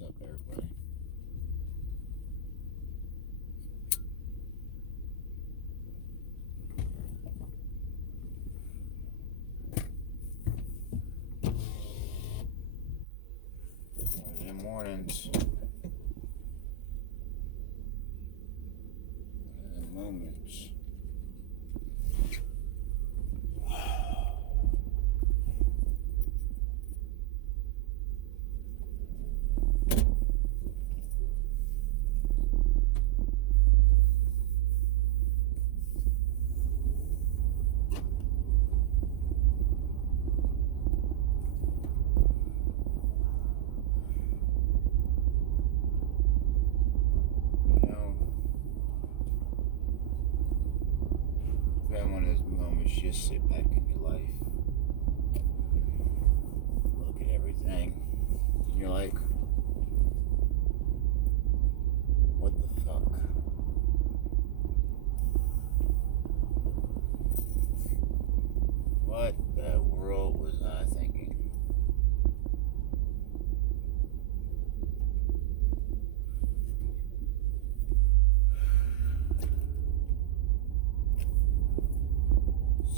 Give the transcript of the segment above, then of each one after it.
What's up, everybody? Good mornings. Good moments. If you have one of those moments, just sit back in your life, look at everything, and you're like, what the fuck? What the world was I thinking?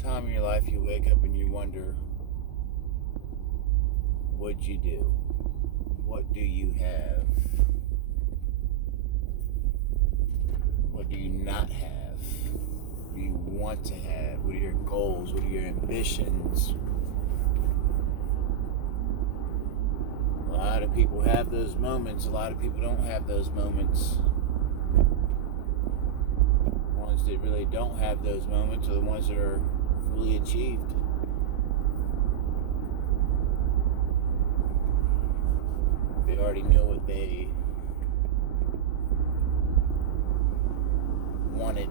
Time in your life you wake up and you wonder, what'd you do? What do you have? What do you not have? What do you want to have? What are your goals? What are your ambitions? A lot of people have those moments. A lot of people don't have those moments. The ones that really don't have those moments are the ones that are fully achieved. They already know what they wanted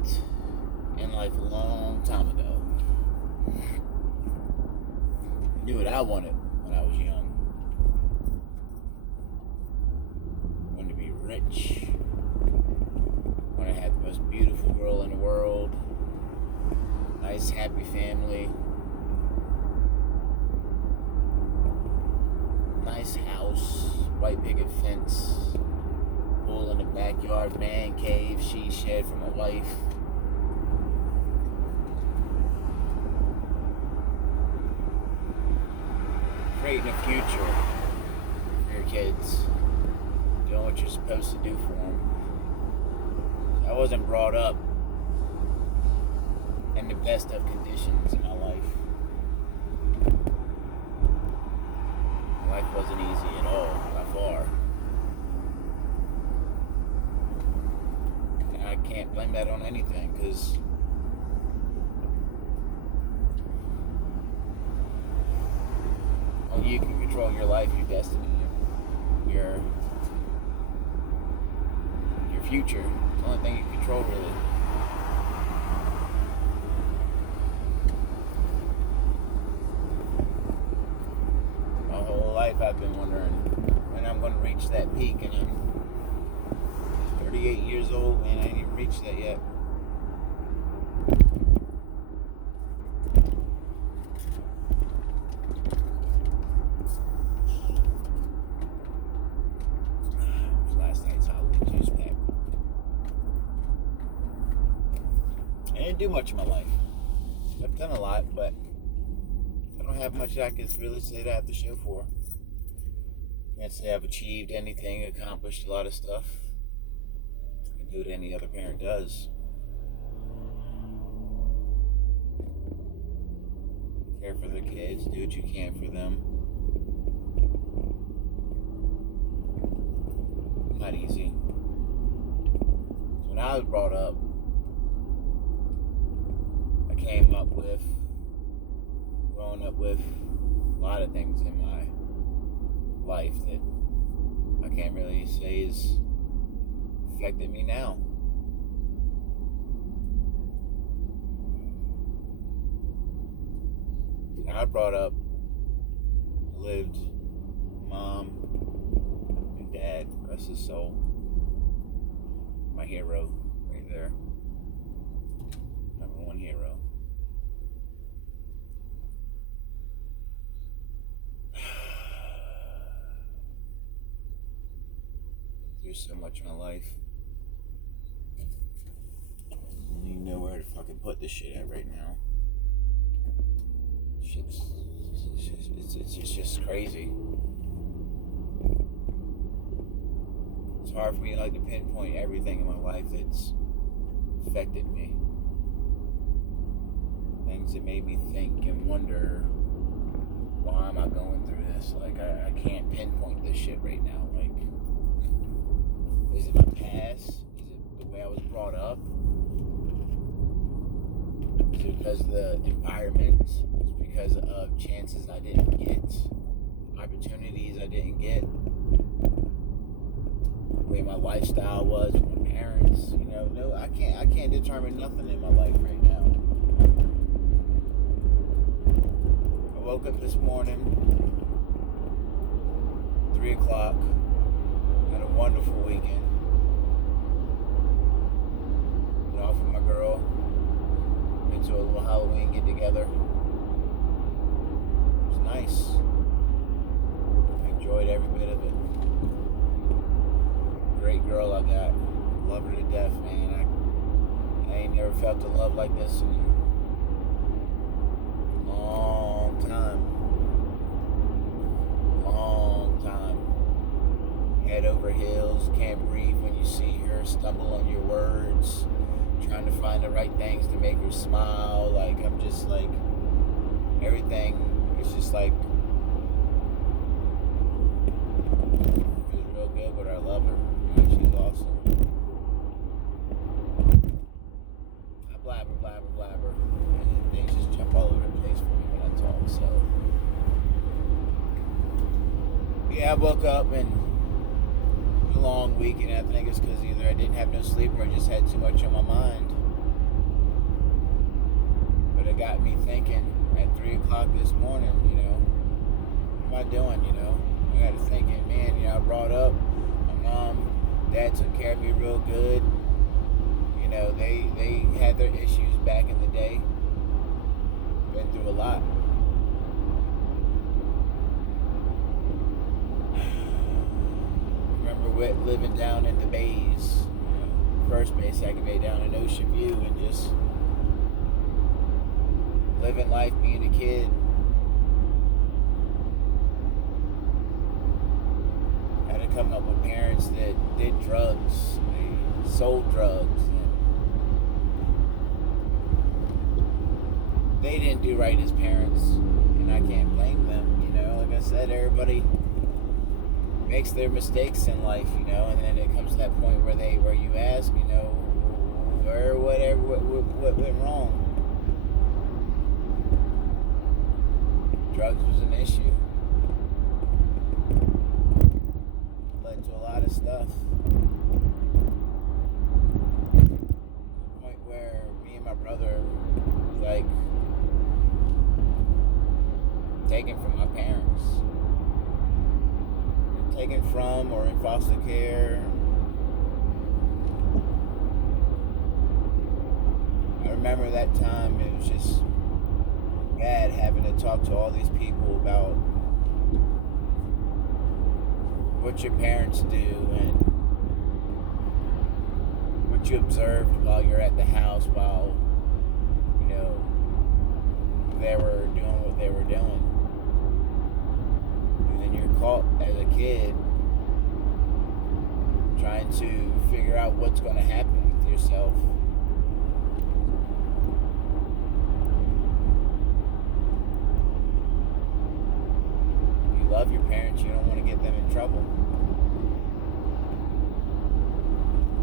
in life a long time ago. I knew what I wanted when I was young. I wanted to be rich. I wanted to have the most beautiful girl in the world. Nice, happy family. Nice house, white picket fence, pool in the backyard, man cave, she shed for my wife. Creating a future for your kids, doing what you're supposed to do for them. I wasn't brought up in the best of conditions in my life. Life wasn't easy at all, by far. And I can't blame that on anything, because only you can control your life, your destiny, your future. It's the only thing you control, really. My whole life I've been wondering when I'm going to reach that peak, and I'm 38 years old and I ain't even reached that yet. Last night's Halloween juice pack. I didn't do much in my life. I've done a lot, but I don't have much I can really say that I have to show for. Can't say I've achieved anything, accomplished a lot of stuff. I can do what any other parent does. Care for their kids, do what you can for them. Not easy. So when I was brought up, I came up with, growing up with a lot of things in my life that I can't really say has affected me now. When I brought up, lived, mom and dad, rest his soul, my hero right there, number one hero. through so much in my life. I don't even know where to fucking put this shit at right now. It's just crazy. It's hard for me to pinpoint everything in my life that's affected me. Things that made me think and wonder, why am I going through this? I can't pinpoint this shit right now. Is it my past? Is it the way I was brought up? Is it because of the environment? Is it because of chances I didn't get? Opportunities I didn't get? The way my lifestyle was with my parents? No, I can't determine nothing in my life right now. I woke up this morning, 3 o'clock, had a wonderful weekend. Went off with my girl, went to a little Halloween get together. It was nice. I enjoyed every bit of it. Great girl I got. Love her to death, man. I ain't never felt the love like this in a long time. Head over heels, can't breathe when you see her, stumble on your words, trying to find the right things to make her smile. I'm just everything is just feels real good, but I love her. She's awesome. I blabber, and things just jump all over the place for me when I talk, so. Yeah, I woke up and a long week, and I think it's because either I didn't have no sleep or I just had too much on my mind. But it got me thinking at 3 o'clock this morning, what am I doing, I got to thinking, man, I brought up my mom, dad took care of me real good. They had their issues back in the day. Been through a lot. Living down in the bays, First Bay, Second Bay, down in Ocean View, and just living life, being a kid. Had to come up with parents that did drugs, they sold drugs, and they didn't do right as parents, and I can't blame them. Like I said, everybody makes their mistakes in life, and then it comes to that point where you ask, what went wrong? Drugs was an issue. Led to a lot of stuff. To the point where me and my brother was taken from my parents. Taken from or in foster care. I remember that time, it was just bad having to talk to all these people about what your parents do and what you observed while you're at the house, while they were doing what they were doing. And you're caught as a kid trying to figure out what's going to happen with yourself. You love your parents, you don't want to get them in trouble.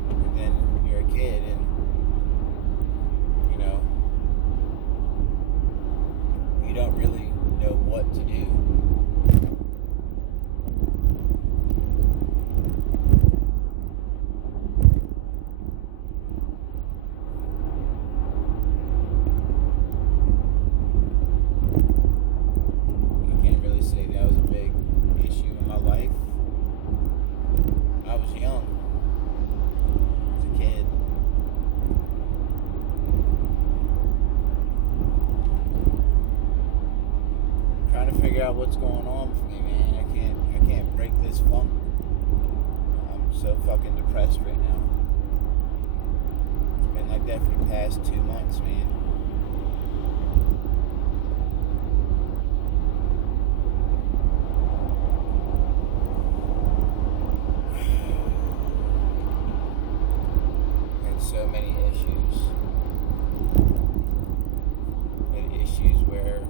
But then you're a kid and you don't really know what to do. Figure out what's going on with me, man. I can't break this funk. I'm so fucking depressed right now. It's been like that for the past 2 months, man. Had so many issues. Had issues where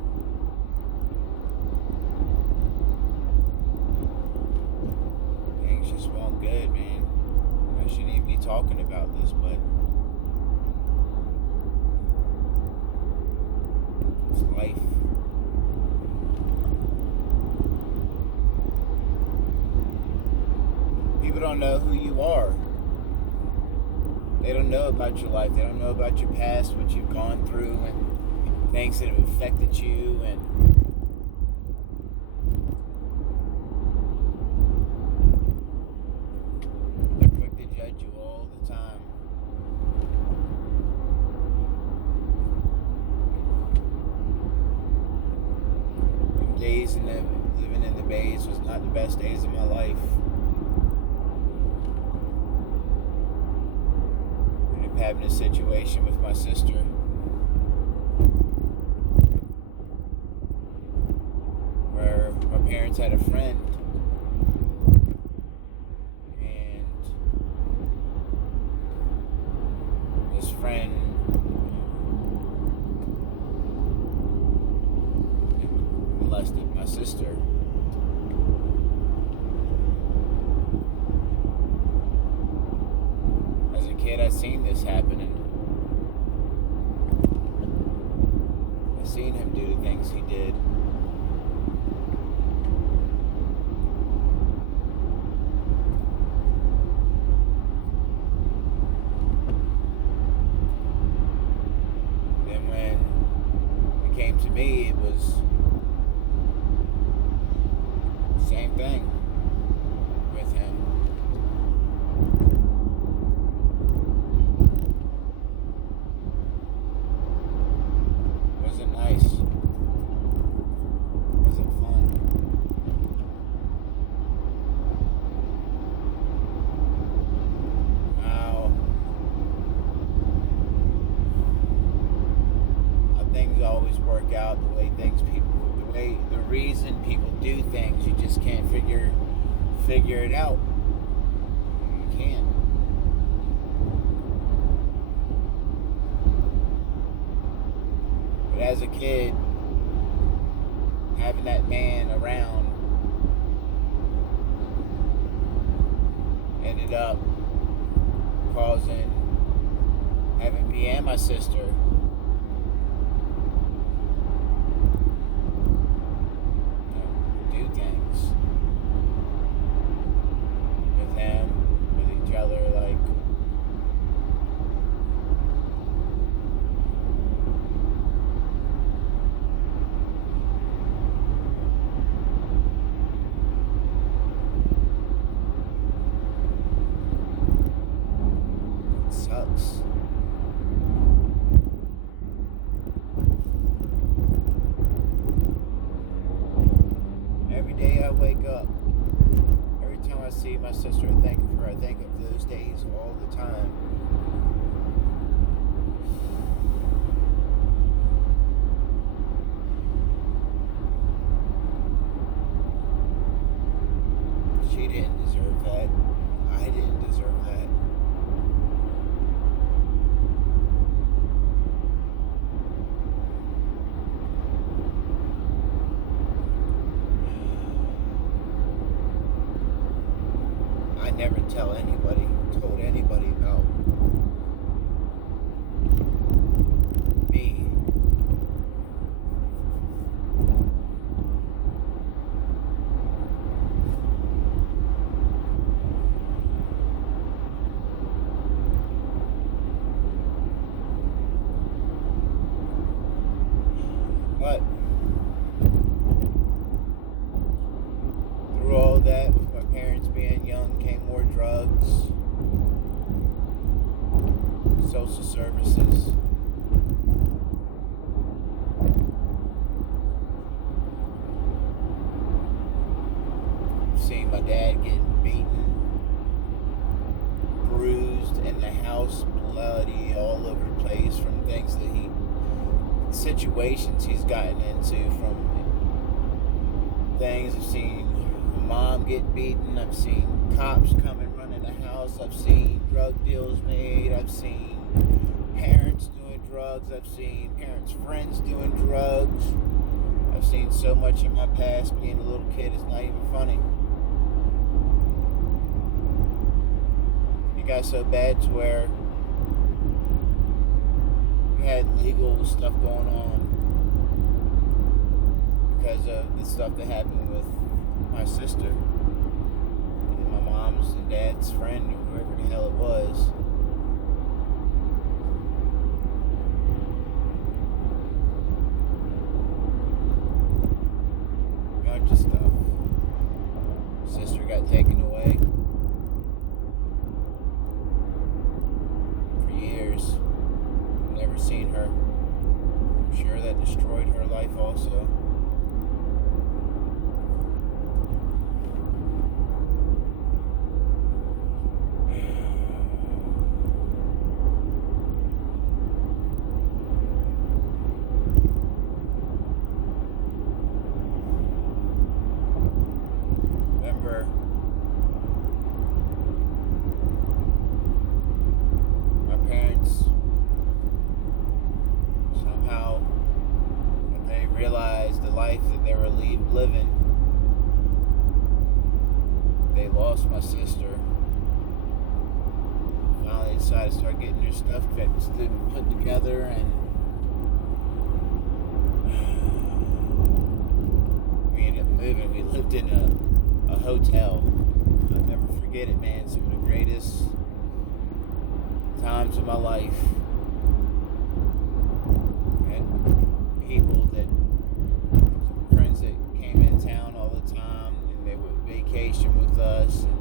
things just weren't good, man. I shouldn't even be talking about this, but it's life. People don't know who you are. They don't know about your life. They don't know about your past, what you've gone through, and things that have affected you, and they're quick to judge you all the time. Them days living in the Bays was not the best days of my life. Having a situation with my sister where my parents had a friend, and this friend molested my sister. Kid, I seen this happening. I seen him do the things he did. Then when it came to me, it was the same thing with him. Always work out the reason people do things, you just can't figure it out. You can't. But as a kid, having that man around ended up having me and my sister things with him, with each other, like it sucks. Every day I wake up, every time I see my sister and think of her, I think of those days all the time. She didn't deserve that. I didn't deserve that. I never told anybody about me. But through all that, with my parents being young, came more drugs, social services. Seeing my dad getting beaten, bruised and the house bloody all over the place from things that situations he's gotten into, from things. I've seen my mom get beaten. I've seen cops come and run in the house. I've seen drug deals made. I've seen parents doing drugs. I've seen parents' friends doing drugs. I've seen so much in my past. Being a little kid is not even funny. It got so bad to where we had legal stuff going on because of the stuff that happened with my sister and my mom's and dad's friend, or whoever the hell it was. A bunch of stuff. Sister got taken away for years. Never seen her. I'm sure that destroyed her life also. Remember, my parents, somehow, when they realized the life that they were living, they lost my sister. Finally decided to start getting their stuff fixed and put together, and we ended up moving. We lived in a hotel. I'll never forget it, man. Some of the greatest times of my life. People that, some friends that came in town all the time, and they would vacation with us, and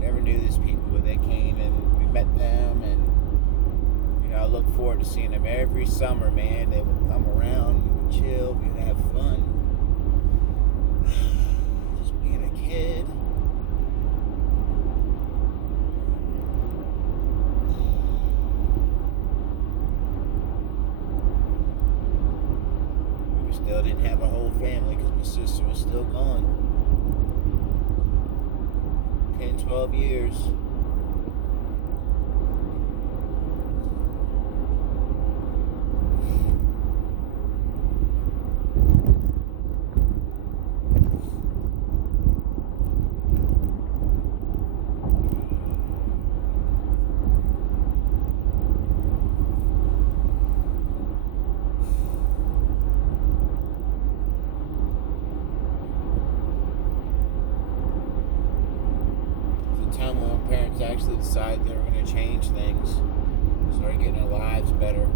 never knew these people, but they came and we met them, and I look forward to seeing them every summer, man. They would come around, we would chill, we would have fun. Just being a kid. Still didn't have a whole family because my sister was still gone. 10, 12 years. Time when my parents actually decided they were going to change things, started getting their lives better.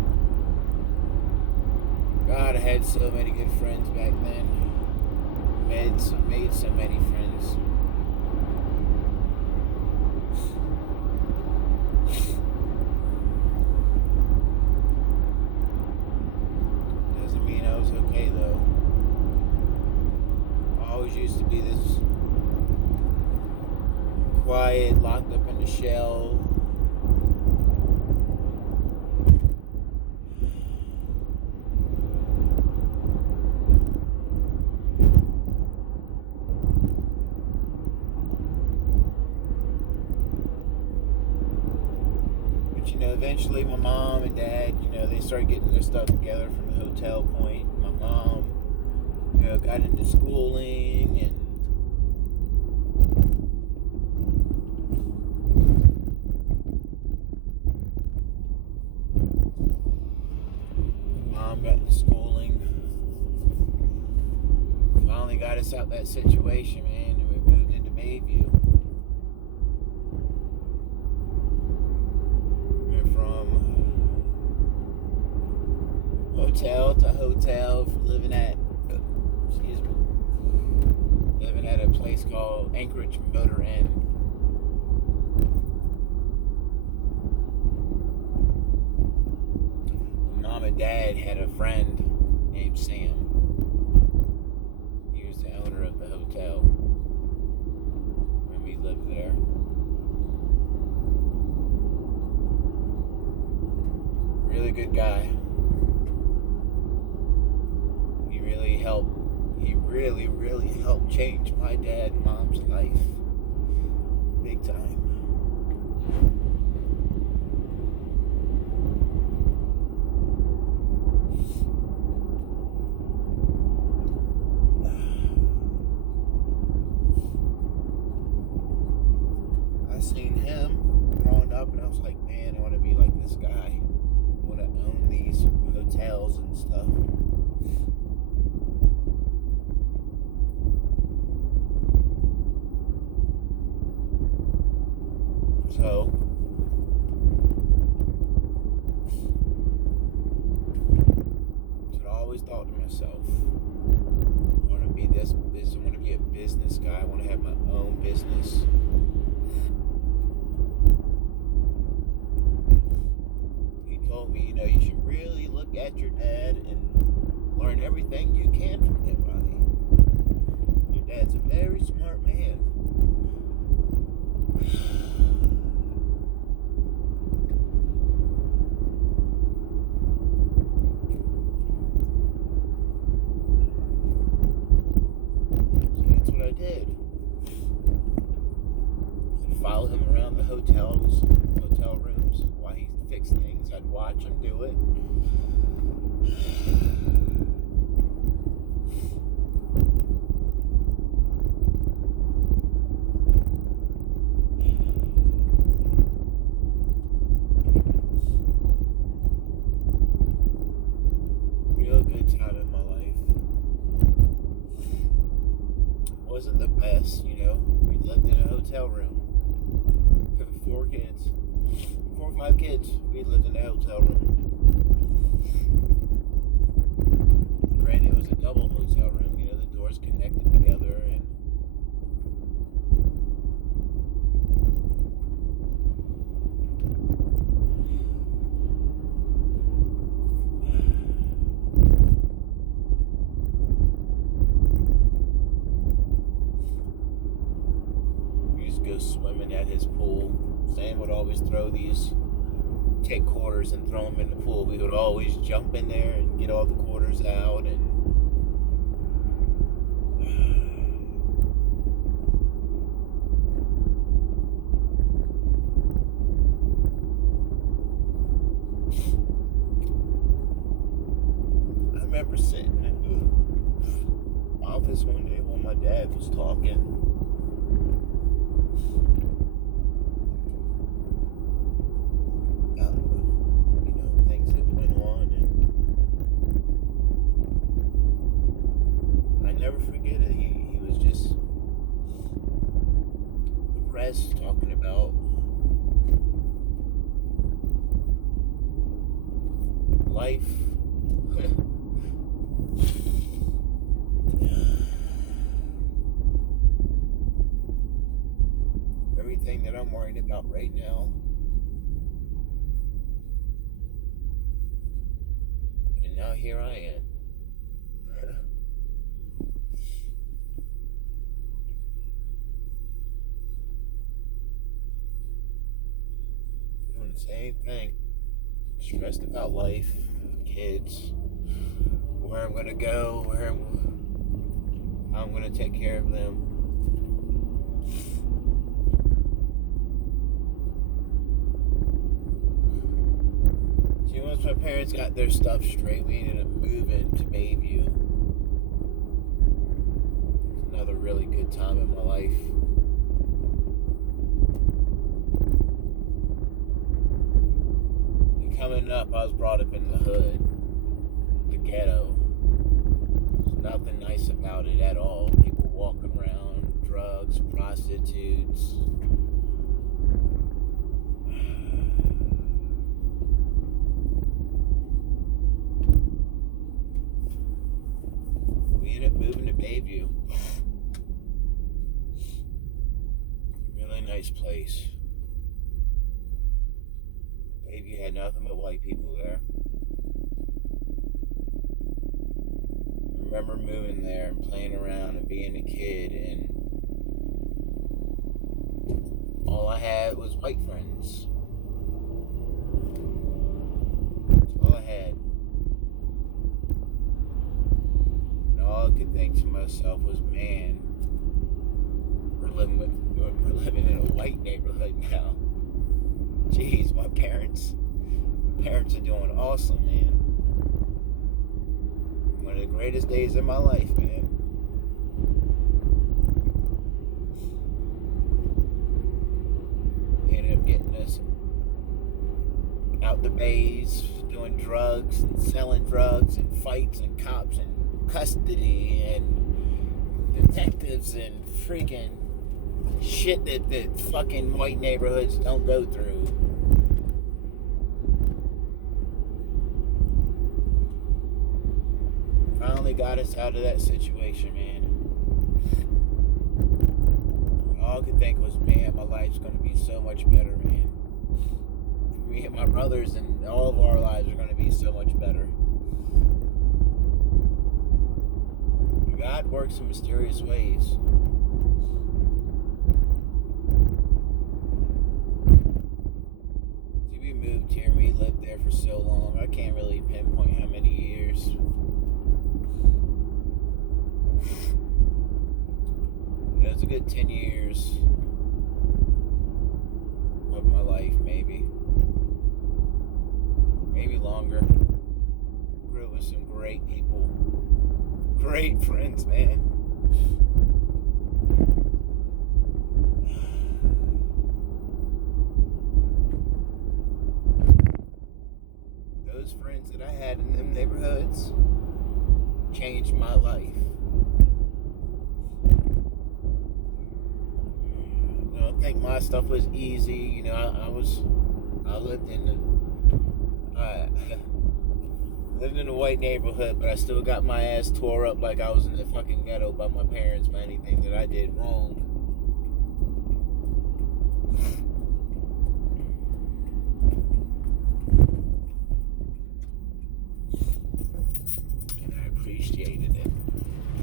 God, I had so many good friends back then. Made so many friends. Doesn't mean I was okay though. I always used to be this quiet, locked up in the shell. But eventually my mom and dad, they started getting their stuff together from the hotel point. My mom, got into schooling, and got into schooling. Finally got us out that situation, man, and we moved into Bayview. Went from hotel to hotel, living at a place called Anchorage Motor Inn. Mom and Dad had a friend named Sam. He was the owner of the hotel when we lived there. guy. He really helped change my dad and mom's life. Big time. I seen him growing up and I was like, man, I want to be like this guy. I want to own these hotels and stuff. So, I always thought to myself, I want to be this, I want to be a business guy. I want to have my own business. He told me, you should really look at your dad and learn everything you can from him, Ronnie. Your dad's a very smart man. Follow him around the hotel rooms while he fixed things. I'd watch him do it. Real good time in my life. Wasn't the best, We lived in a hotel room. 4 or 5 kids. We lived in a hotel room. Granted, it was a double hotel room. The doors connected together, and we used to go swimming at his pool. Sam would always take quarters and throw them in the pool. We would always jump in there and get all the quarters out, and I remember sitting in the office one day when my dad was talking. Things that went on, and I never forget it. He was just depressed, talking about life. Everything that I'm worried about right now. Now here I am. Doing the same thing. Stressed about life, kids, where I'm gonna go, how I'm gonna take care of them. See, once my parents got their stuff straight, we ended up moving to Bayview. It's another really good time in my life. And coming up, I was brought up in the hood, the ghetto. There's nothing nice about it at all. People walking around, drugs, prostitutes. We ended up moving to Bayview. Really nice place. Bayview had nothing but white people there. I remember moving there and playing around and being a kid, and all I had was white friends. That's all I had. think to myself was, man, we're living in a white neighborhood now. Jeez, my parents are doing awesome, man. One of the greatest days of my life, man. They ended up getting us out the bays, doing drugs and selling drugs and fights and cops and custody and detectives and freaking shit that fucking white neighborhoods don't go through. Finally got us out of that situation, man. All I could think was, man, my life's gonna be so much better, man. Me and my brothers and all of our lives are gonna be so much better. God works in mysterious ways. See, we moved here, we lived there for so long, I can't really pinpoint how many years. It was a good 10 years of my life, maybe longer. Grew up with some great people, great friends, man. Those friends that I had in them neighborhoods changed my life. I don't think my stuff was easy. You know, I lived in a white neighborhood, but I still got my ass tore up like I was in the fucking ghetto by my parents by anything that I did wrong. And I appreciated it.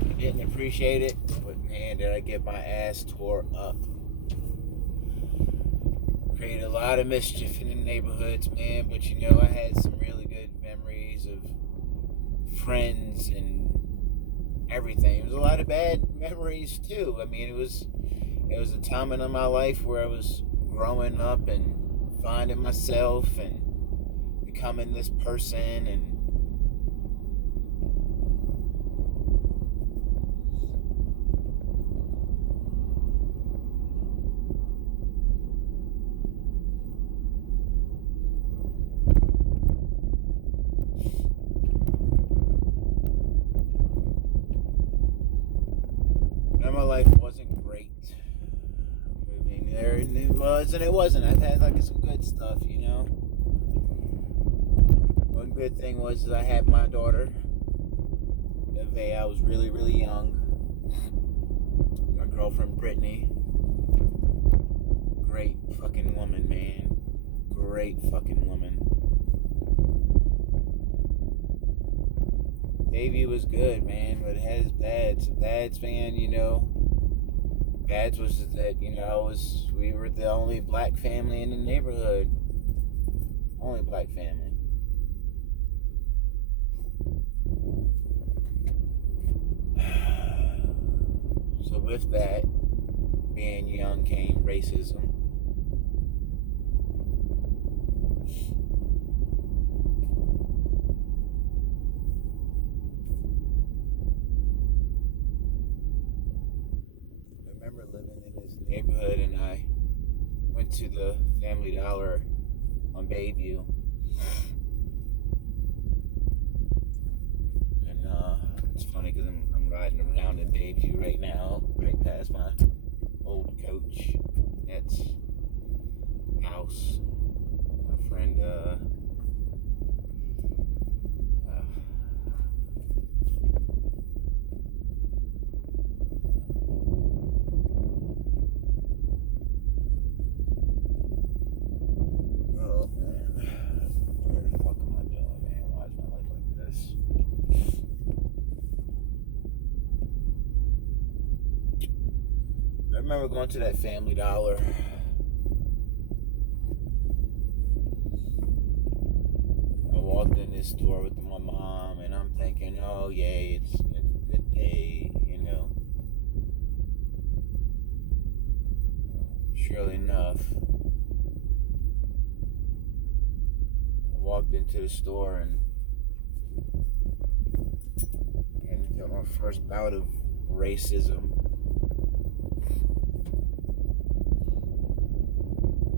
I didn't appreciate it, but man, did I get my ass tore up. Created a lot of mischief in the neighborhoods, man, but you know, I had some really good memories of friends and everything. It was a lot of bad memories too. I mean, it was a time in my life where I was growing up and finding myself and becoming this person, and my life wasn't great moving there, and it was and it wasn't. I've had like some good stuff, you know. One good thing was that I had my daughter, Neve. I was really, really young. My girlfriend Brittany, great fucking woman, man. Great fucking woman. Davey was good, man, but it had its bads. The bads, man, you know. Bads was that, you know, we were the only black family in the neighborhood. Only black family. So with that, being young came racism. Living in this neighborhood, and I went to the Family Dollar on Bayview, and it's funny because I'm riding around in Bayview right now, right past my old coach Net's house. My friend I remember going to that Family Dollar. I walked in this store with my mom, and I'm thinking, oh, yay, it's a good day. surely enough, I walked into the store and got my first bout of racism.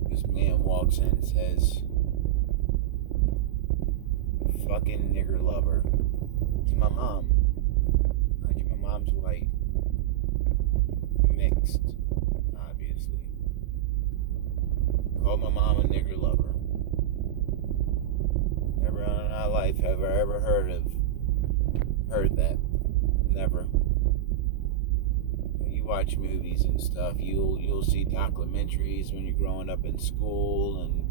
This man walks in and says, "Fucking nigger lover." It's my mom. Mind you, my mom's white. Mixed, obviously. Called my mom a nigger lover. Never in my life have I ever heard that. Never. You watch movies and stuff, you'll see documentaries when you're growing up in school and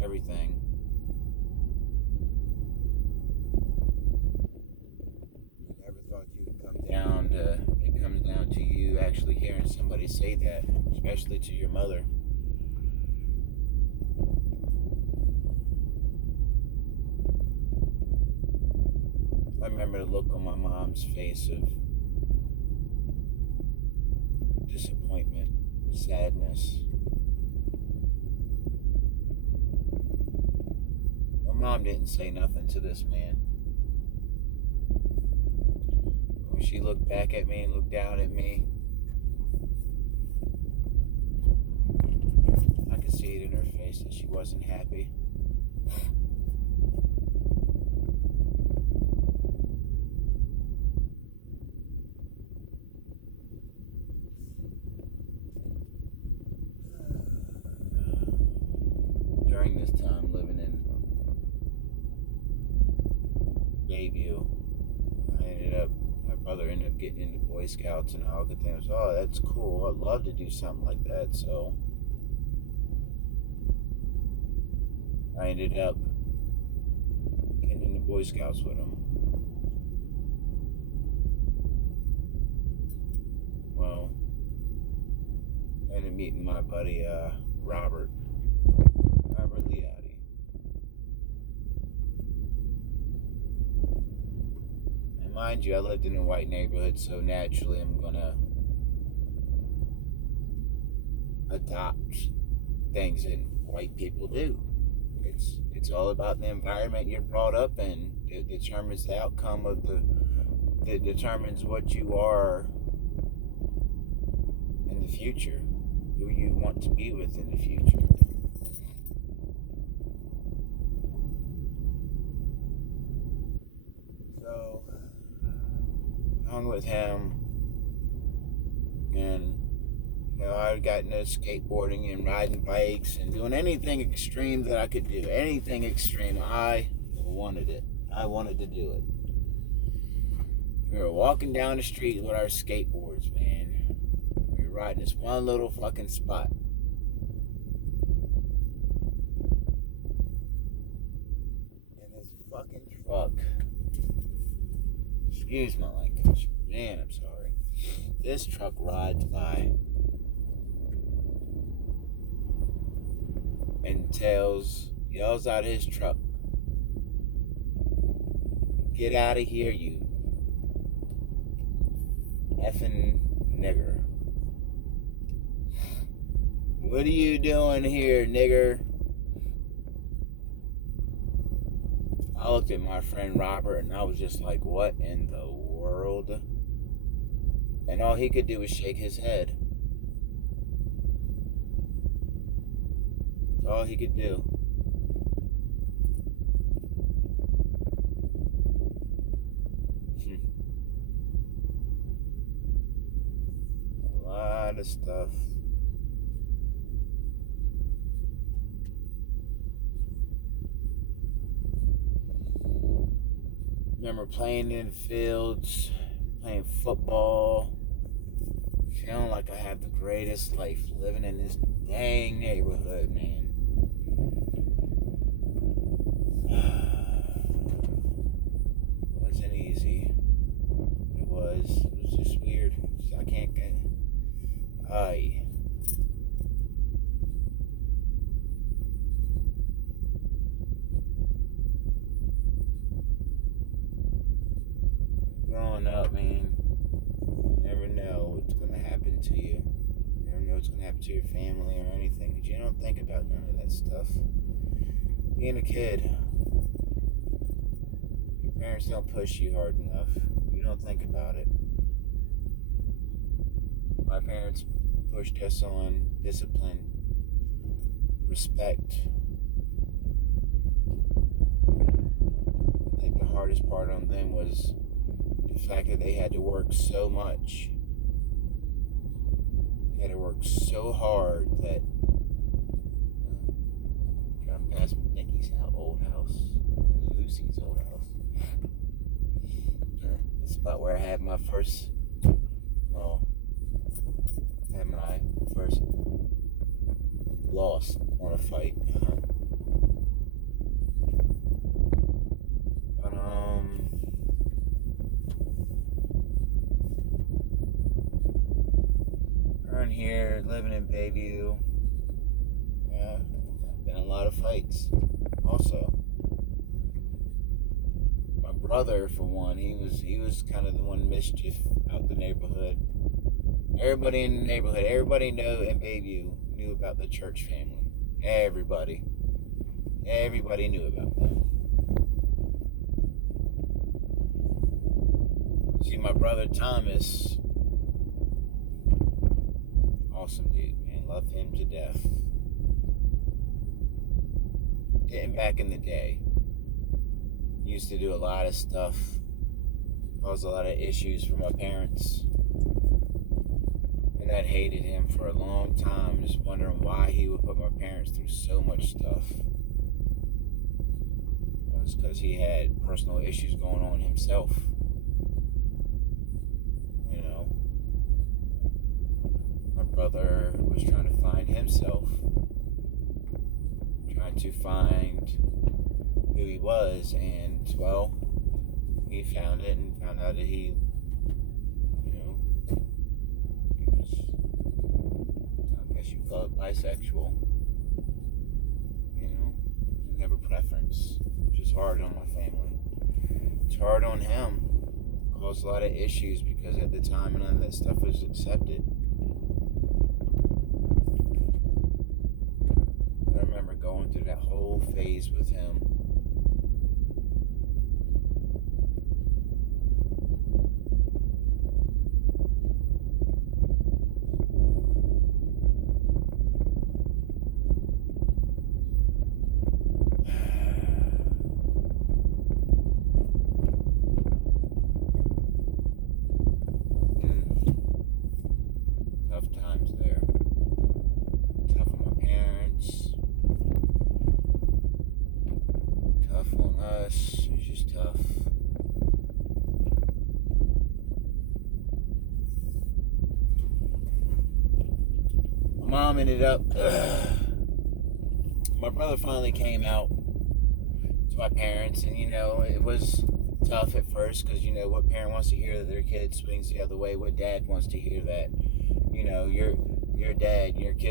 everything. You never thought you would come down to it comes down to you actually hearing somebody say that, especially to your mother. I remember the look on my mom's face of disappointment, sadness. My mom didn't say nothing to this man. When she looked back at me and looked down at me, I could see it in her face that she wasn't happy. During this time living in Bayview, my brother ended up getting into Boy Scouts and all good things. Oh, that's cool. I'd love to do something like that. So I ended up getting into Boy Scouts with him. Well, I ended up meeting my buddy Robert Liotti. And mind you, I lived in a white neighborhood, so naturally I'm gonna adopt things that white people do. It's all about the environment you're brought up in. It determines the outcome of it determines what you are in the future, who you want to be with in the future. So I hung with him, and I got into skateboarding and riding bikes and doing anything extreme that I could do. Anything extreme. I wanted it. I wanted to do it. We were walking down the street with our skateboards, man. We were riding this one little fucking spot. And this fucking truck, excuse my language, man, I'm sorry. This truck rides by and yells out of his truck, "Get out of here, you effing nigger. What are you doing here, nigger?" I looked at my friend Robert and I was just like, what in the world? And all he could do was shake his head. That's all he could do. A lot of stuff. Remember playing in fields, playing football, feeling like I have the greatest life living in this dang neighborhood, man. It wasn't easy. It was just weird. I can't get. Growing up, man, you never know what's going to happen to you. You never know what's going to happen to to your family or anything, because you don't think about none of that stuff. Being a kid, your parents don't push you hard enough. You don't think about it. My parents pushed us on discipline, respect. I think the hardest part on them was the fact that they had to work so much. They had to work so hard that driving past Nikki's old house, Lucy's old house. The spot where I had my first, loss on a fight. But around here, living in Bayview, yeah, been a lot of fights. Also, my brother, for one, he was kind of the one mischief out the neighborhood. Everybody in the neighborhood, everybody in Bayview knew about the church family. Everybody knew about them. See, my brother Thomas, awesome dude, man. Love him to death. Getting back in the day, used to do a lot of stuff, caused a lot of issues for my parents. And I'd hated him for a long time, just wondering why he would put my parents through so much stuff. It was because he had personal issues going on himself. You know, my brother was trying to find himself, trying to find who he was, and, well, he found it and found out that he you call it bisexual. Didn't have a preference, which is hard on my family. It's hard on him. Caused a lot of issues because at the time none of that stuff was accepted. I remember going through that whole phase with him. It's just tough. My mom ended up, my brother finally came out to my parents, and it was tough at first because what parent wants to hear that their kid swings the other way? What dad wants to hear that your dad, your kid